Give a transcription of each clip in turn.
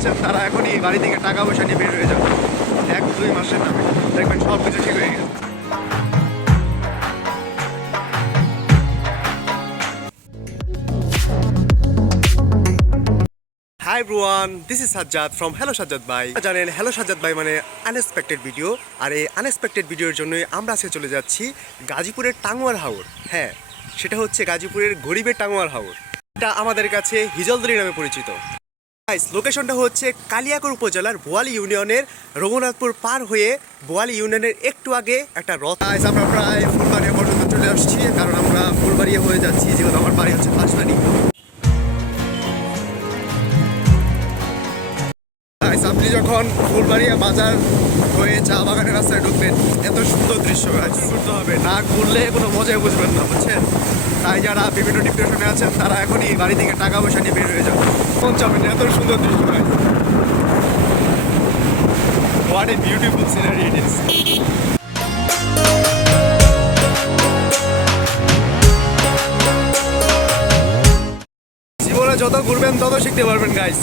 আছেন তারা এখনই বাড়ি থেকে টাকা পয়সা নিয়ে বের হয়ে যাবে। এক দুই মাসের নামে। দেখবেন সব কিছু ঠিক হয়ে গেছে। Hi Brian this is Sajjad from hello Sajjad ভাই জানেন হ্যালো সাজ্জাদ ভাই মানে আনএক্সপেক্টেড ভিডিও আর এই আনএক্সপেক্টেড ভিডিওর জন্যই আমরা আজকে চলে যাচ্ছি গাজীপুরের টাঙ্গুয়ার হাওর। হ্যাঁ সেটা হচ্ছে গাজীপুরের গরিবের টাঙ্গুয়ার হাওর। এটা আমাদের কাছে হিজলদরি নামে পরিচিত। লোকেশনটা হচ্ছে কালিয়াকর উপজেলার বোয়ালি ইউনিয়নের রঘুনাথপুর পার হয়ে বোয়ালি ইউনিয়নের একটু আগে একটা রথ। আমরা প্রায় ফুলবাড়িয়া পর্যন্ত চলে আসছি কারণ আমরা ফুলবাড়িয়া হয়ে যাচ্ছি। যেহেতু আমার বাড়ি হচ্ছে গাইস আপনি যখন ফুলবাড়িয়া বাজার হয়ে চা বাগানের রাস্তায় ঢুকবেন এত সুন্দর দৃশ্য ঘুরতে হবে। না ঘুরলে কোনো মজাই বুঝবেন না বুঝছেন? তাই যারা বিভিন্ন ডিপ্রেশনে আছেন, তারা এখনই বাড়ি থেকে টাকা পয়সা নিয়ে বের হয়ে যাবে কোন চাবেন এত সুন্দর দৃশ্য guys what a beautiful scenery it is জীবনে যত ঘুরবেন, তত শিখতে পারবেন গাইস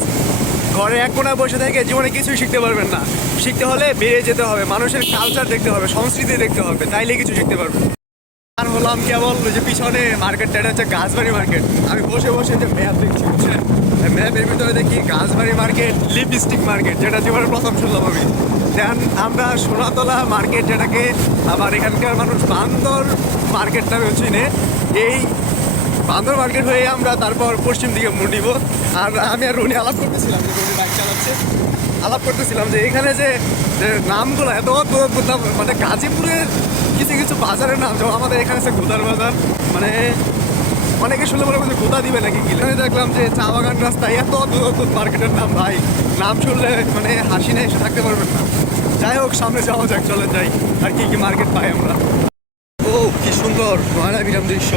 ঘরে এক কোনায় বসে থেকে জীবনে কিছুই শিখতে পারবেন না। শিখতে হলে বেড়ে যেতে হবে। মানুষের কালচার দেখতে হবে, সংস্কৃতি দেখতে হবে তাইলে কিছু শিখতে পারবেন। হলাম কেবল যে পিছনে মার্কেটটা হচ্ছে গাছবাড়ি মার্কেট আমি বসে বসে যে ম্যাপ দেখছি বুঝছেন ম্যাপের ভিতরে দেখি গাছবাড়ি মার্কেট লিপস্টিক মার্কেট যেটা জীবনে প্রথম শুনলাম আমি। দেন আমরা সোনাতলা মার্কেট যেটাকে আবার এখানকার মানুষ বান্দর মার্কেট নামে চিনে। এই বান্দর মার্কেট হয়ে আমরা তারপর পশ্চিম দিকে মুখ নিব। আর আমি আর রনি আলাপ করতেছিলাম যে রনি বাইক চালাচ্ছে। আলাপ করতেছিলাম যে এখানে যে নামগুলো, এত অদ্ভুত মানে গাজীপুরের কিছু কিছু বাজারের নাম, যেমন আমাদের এখানে আছে গোদার বাজার মানে অনেকে শুনলে মনে করছে গোদা দিবে নাকি কি? দেখলাম যে চা বাগান রাস্তায় এত অদ্ভুত মার্কেটের নাম, ভাই। নাম শুনলে মানে হাসি না এসে থাকতে পারবেন না। যাই হোক, সামনে যাওয়া যাক চলে যাই। আর কি কি মার্কেট পাই আমরা। ও, কি সুন্দর নয়না বিরাম দৃশ্য।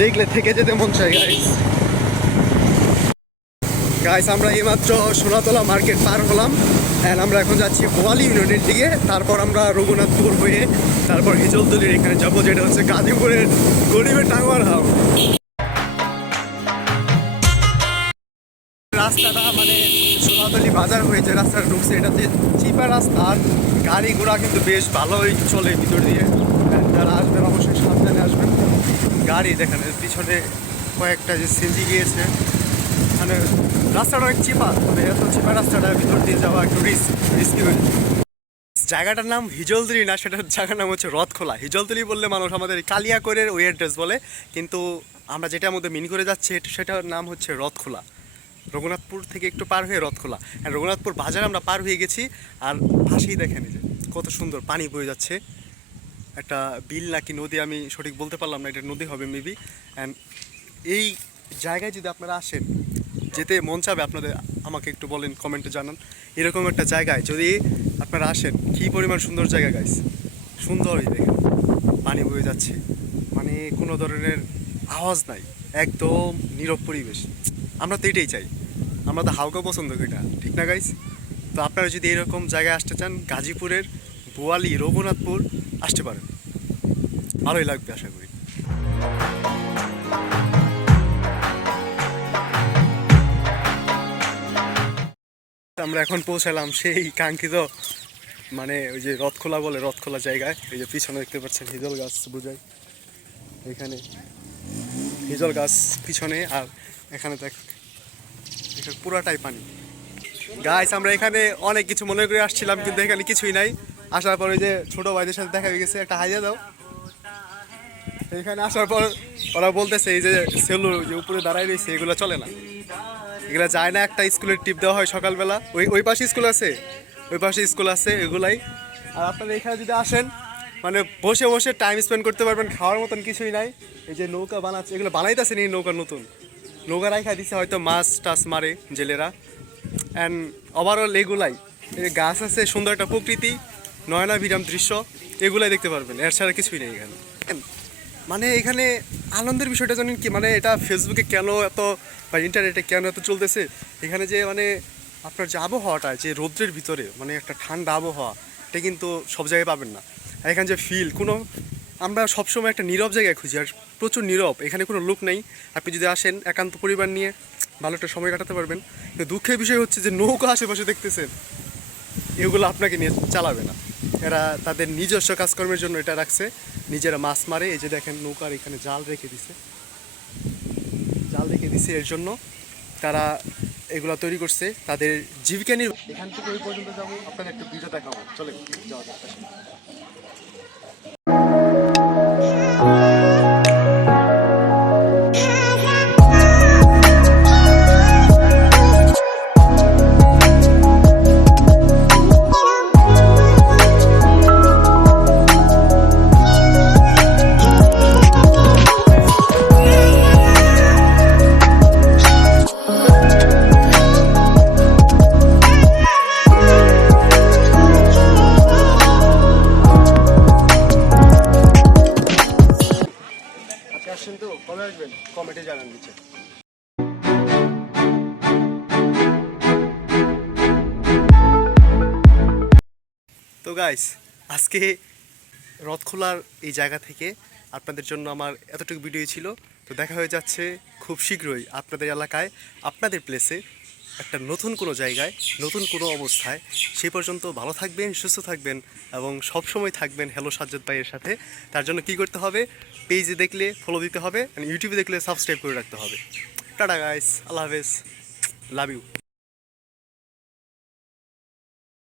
দেখলে থেকে যেতে মন চাই গাইস গাইস আমরা এইমাত্র সোনাতলা মার্কেট পার হলাম। অ্যান্ড আমরা এখন যাচ্ছি বোয়ালি ইউনিয়নের দিকে। তারপর আমরা রঘুনাথপুর হয়ে তারপর হিজলদলির এখানে যাব, যেটা হচ্ছে গাজীপুরের গরিবের টাঙ্গুয়ার হাও রাস্তাটা মানে সোনাতলি বাজার হয়ে যে রাস্তাটা ঢুকছে এটাতে চিপা রাস্তা। আর গাড়ি ঘোড়া কিন্তু বেশ ভালোই চলে ভিতর দিয়ে। যারা আসবেন অবশ্যই সাবধানে আসবেন। গাড়ি দেখেন পিছনে কয়েকটা যে সিনজি গিয়েছে। মানে রাস্তাটা অনেক চিপা মানে এত চিপা রাস্তাটার ভিতর দিয়ে যাওয়া একটু রিস্ক রিস্কি হয়ে জায়গাটার নাম হিজলতলি না, সেটার জায়গার নাম হচ্ছে রথখোলা। হিজলতলি বললে মানুষ আমাদের কালিয়াকরের ওই অ্যাড্রেস বলে, কিন্তু আমরা যেটার মধ্যে মিন করে যাচ্ছি সেটার নাম হচ্ছে রথখোলা। রঘুনাথপুর থেকে একটু পার হয়ে রথখোলা। আর রঘুনাথপুর বাজার আমরা পার হয়ে গেছি, আর পাশেই দেখেন যে, কত সুন্দর পানি বয়ে যাচ্ছে। একটা বিল নাকি নদী, আমি সঠিক বলতে পারলাম না, এটা নদী হবে মেবি অ্যান্ড এই জায়গায় যদি আপনারা আসেন যেতে মন চাবে আপনাদের, আমাকে একটু বলেন কমেন্টে জানান। এরকম একটা জায়গায় যদি আপনারা আসেন, কী পরিমাণ সুন্দর জায়গা গাইস সুন্দরই দেখেন, পানি বয়ে যাচ্ছে। মানে কোনো ধরনের আওয়াজ নাই, একদম নীরব পরিবেশ। আমরা তো এটাই চাই, আমরা তো হালকা পছন্দ করি না, ঠিক না গাইস তো আপনারা যদি এরকম জায়গায় আসতে চান, গাজীপুরের বোয়ালি রঘুনাথপুর, আসতে পারেন। ভালোই লাগবে, আশা করি। আমরা এখন পৌঁছালাম সেই কাঙ্ক্ষিত মানে ওই যে রথখোলা বলে, রথখোলা জায়গায়। এই যে পিছনে দেখতে পাচ্ছেন হিজল গাছ বোঝায় এখানে হিজল গাছ পিছনে, আর এখানে দেখ পুরাটাই পানি। গাছ আমরা এখানে অনেক কিছু মনে করে আসছিলাম, কিন্তু এখানে কিছুই নাই। আসার পরে যে ছোট ভাইদের সাথে দেখা হয়ে গেছে, একটা হাইয়া দাও। এখানে আসার পর ওরা বলতেছে, এই যে সেলু যে উপরে দাঁড়ায় রয়েছে, এগুলো চলে না। এগুলো যায় না, একটা স্কুলের টিপ দেওয়া হয় সকালবেলা। ওই ওই পাশে স্কুল আছে? ওই পাশে স্কুল আছে এগুলাই। আর আপনারা এখানে যদি আসেন মানে বসে বসে টাইম স্পেন্ড করতে পারবেন, খাওয়ার মতন কিছুই নাই। এই যে নৌকা বানাচ্ছে, এগুলো বানাইতেছে নি নৌকা নতুন। নৌকা রাখা দিচ্ছে হয়তো মাছ টাছ মারে জেলেরা। অ্যান্ড ওভারঅল এগুলাই। গাছ আছে, সুন্দর একটা প্রকৃতি নয়না বিরাম দৃশ্য, এগুলাই দেখতে পারবেন। এর ছাড়া কিছুই নেই এখানে। মানে এখানে আনন্দের বিষয়টা জানেন কি? মানে এটা ফেসবুকে কেন এত বা ইন্টারনেটে কেন এত চলতেছে? এখানে যে মানে আপনার যে আবহাওয়াটা, যে রৌদ্রের ভিতরে মানে একটা ঠান্ডা আবহাওয়া, এটা কিন্তু সব জায়গায় পাবেন না। আর এখানে যে ফিল কোনো আমরা সবসময় একটা নীরব জায়গায় খুঁজি, আর প্রচুর নীরব। এখানে কোনো লোক নেই। আপনি যদি আসেন একান্ত পরিবার নিয়ে, ভালো একটা সময় কাটাতে পারবেন। দুঃখের বিষয় হচ্ছে যে নৌকা আশেপাশে দেখতেছেন, এগুলো আপনাকে নিয়ে চালাবে না। এরা তাদের নিজস্ব কাজকর্মের জন্য এটা রাখছে। নিজেরা মাছ মারে, এই যে দেখেন নৌকার এখানে জাল রেখে দিছে। জাল রেখে দিছে এর জন্য। তারা এগুলা তৈরি করছে, তাদের জীবিকা নির্বাহ এখান থেকে ওই পর্যন্ত যাব, আপনাদের একটু ভিডিও দেখাবো। চলে যাওয়া যাক। আসবেন কমেন্টে জানান নিচে তো গাইস আজকে রথ খোলার এই জায়গা থেকে আপনাদের জন্য আমার এতটুকু ভিডিও ছিল। তো দেখা হয়ে যাচ্ছে খুব শীঘ্রই আপনাদের এলাকায়, আপনাদের প্লেসে একটা নতুন কোনো জায়গায়, নতুন কোনো অবস্থায়। সেই পর্যন্ত ভালো থাকবেন, সুস্থ থাকবেন এবং সব সময় থাকবেন হ্যালো সাজ্জাদ ভাইয়ের সাথে। তার জন্য কি করতে হবে? পেজে দেখলে ফলো দিতে হবে ইউটিউবে দেখলে সাবস্ক্রাইব করে রাখতে হবে। টাটা গাইস আল্লাহ হাফেজ লাভ ইউ